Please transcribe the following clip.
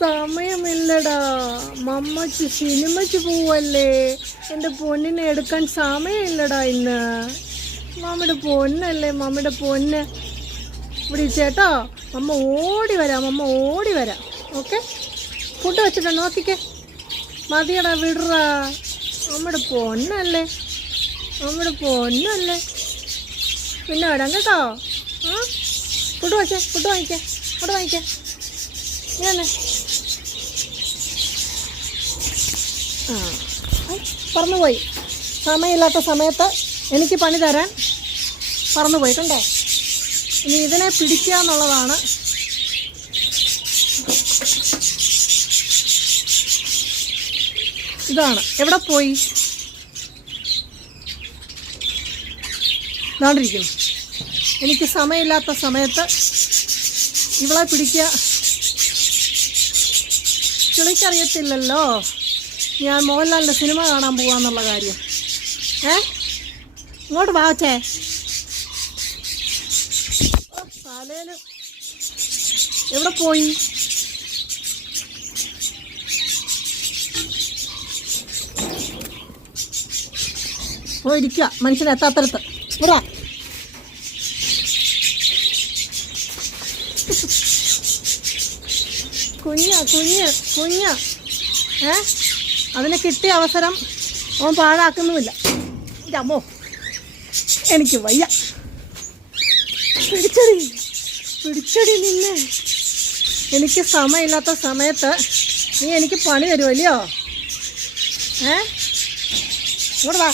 സമയമില്ലടാ, മമ്മച്ചി സിനിമയ്ക്ക് പോവല്ലേ. എൻ്റെ പൊന്നിനെ എടുക്കാൻ സമയമില്ലടാ ഇന്ന്. മമ്മയുടെ പൊന്നല്ലേ, മമ്മയുടെ പൊന്ന്. ഇവിടെ ചേട്ടോ, അമ്മ ഓടി വരാം, അമ്മ ഓടി വരാം. ഓക്കെ, ഫുഡ് വെച്ചിട്ട് നോക്കിക്കേ. മതിയടാ, വിടറാ. നമ്മുടെ പൊന്നല്ലേ, നമ്മുടെ പൊന്നല്ലേ. പിന്നെ വരാം കേട്ടോ. ആ, ഫുഡ് വാങ്ങിക്കേ, ഫുഡ് വാങ്ങിക്കേ, ഫുഡ് വാങ്ങിക്കേ. ഞാൻ പറന്നുപോയി. സമയമില്ലാത്ത സമയത്ത് എനിക്ക് പണി തരാൻ പറന്നുപോയി കണ്ടോ. ഇനി ഇതിനെ പിടിക്കുക എന്നുള്ളതാണ്. ഇതാണ് എവിടെ പോയി നാണ്ടിരിക്കുന്നു. എനിക്ക് സമയമില്ലാത്ത സമയത്ത് ഇവളെ പിടിക്കുക. കിളിക്കറിയത്തില്ലല്ലോ ഞാൻ മോഹൻലാലിൻ്റെ സിനിമ കാണാൻ പോവാന്നുള്ള കാര്യം. ഇങ്ങോട്ട് വാച്ചേ. തലേല് എവിടെ പോയി? പോയിരിക്കുക മനുഷ്യനെത്താത്തരത്ത്. ഇതാ കുഞ്ഞ് അതിന് കിട്ടിയ അവസരം അവൻ പാഴാക്കുന്നുമില്ല. അമ്മോ എനിക്ക് വയ്യ. പിടിച്ചടി നിന്നെ. എനിക്ക് സമയമില്ലാത്ത സമയത്ത് നീ എനിക്ക് പണി തരുമല്ലയോ? ഇങ്ങോട്ട് വാ.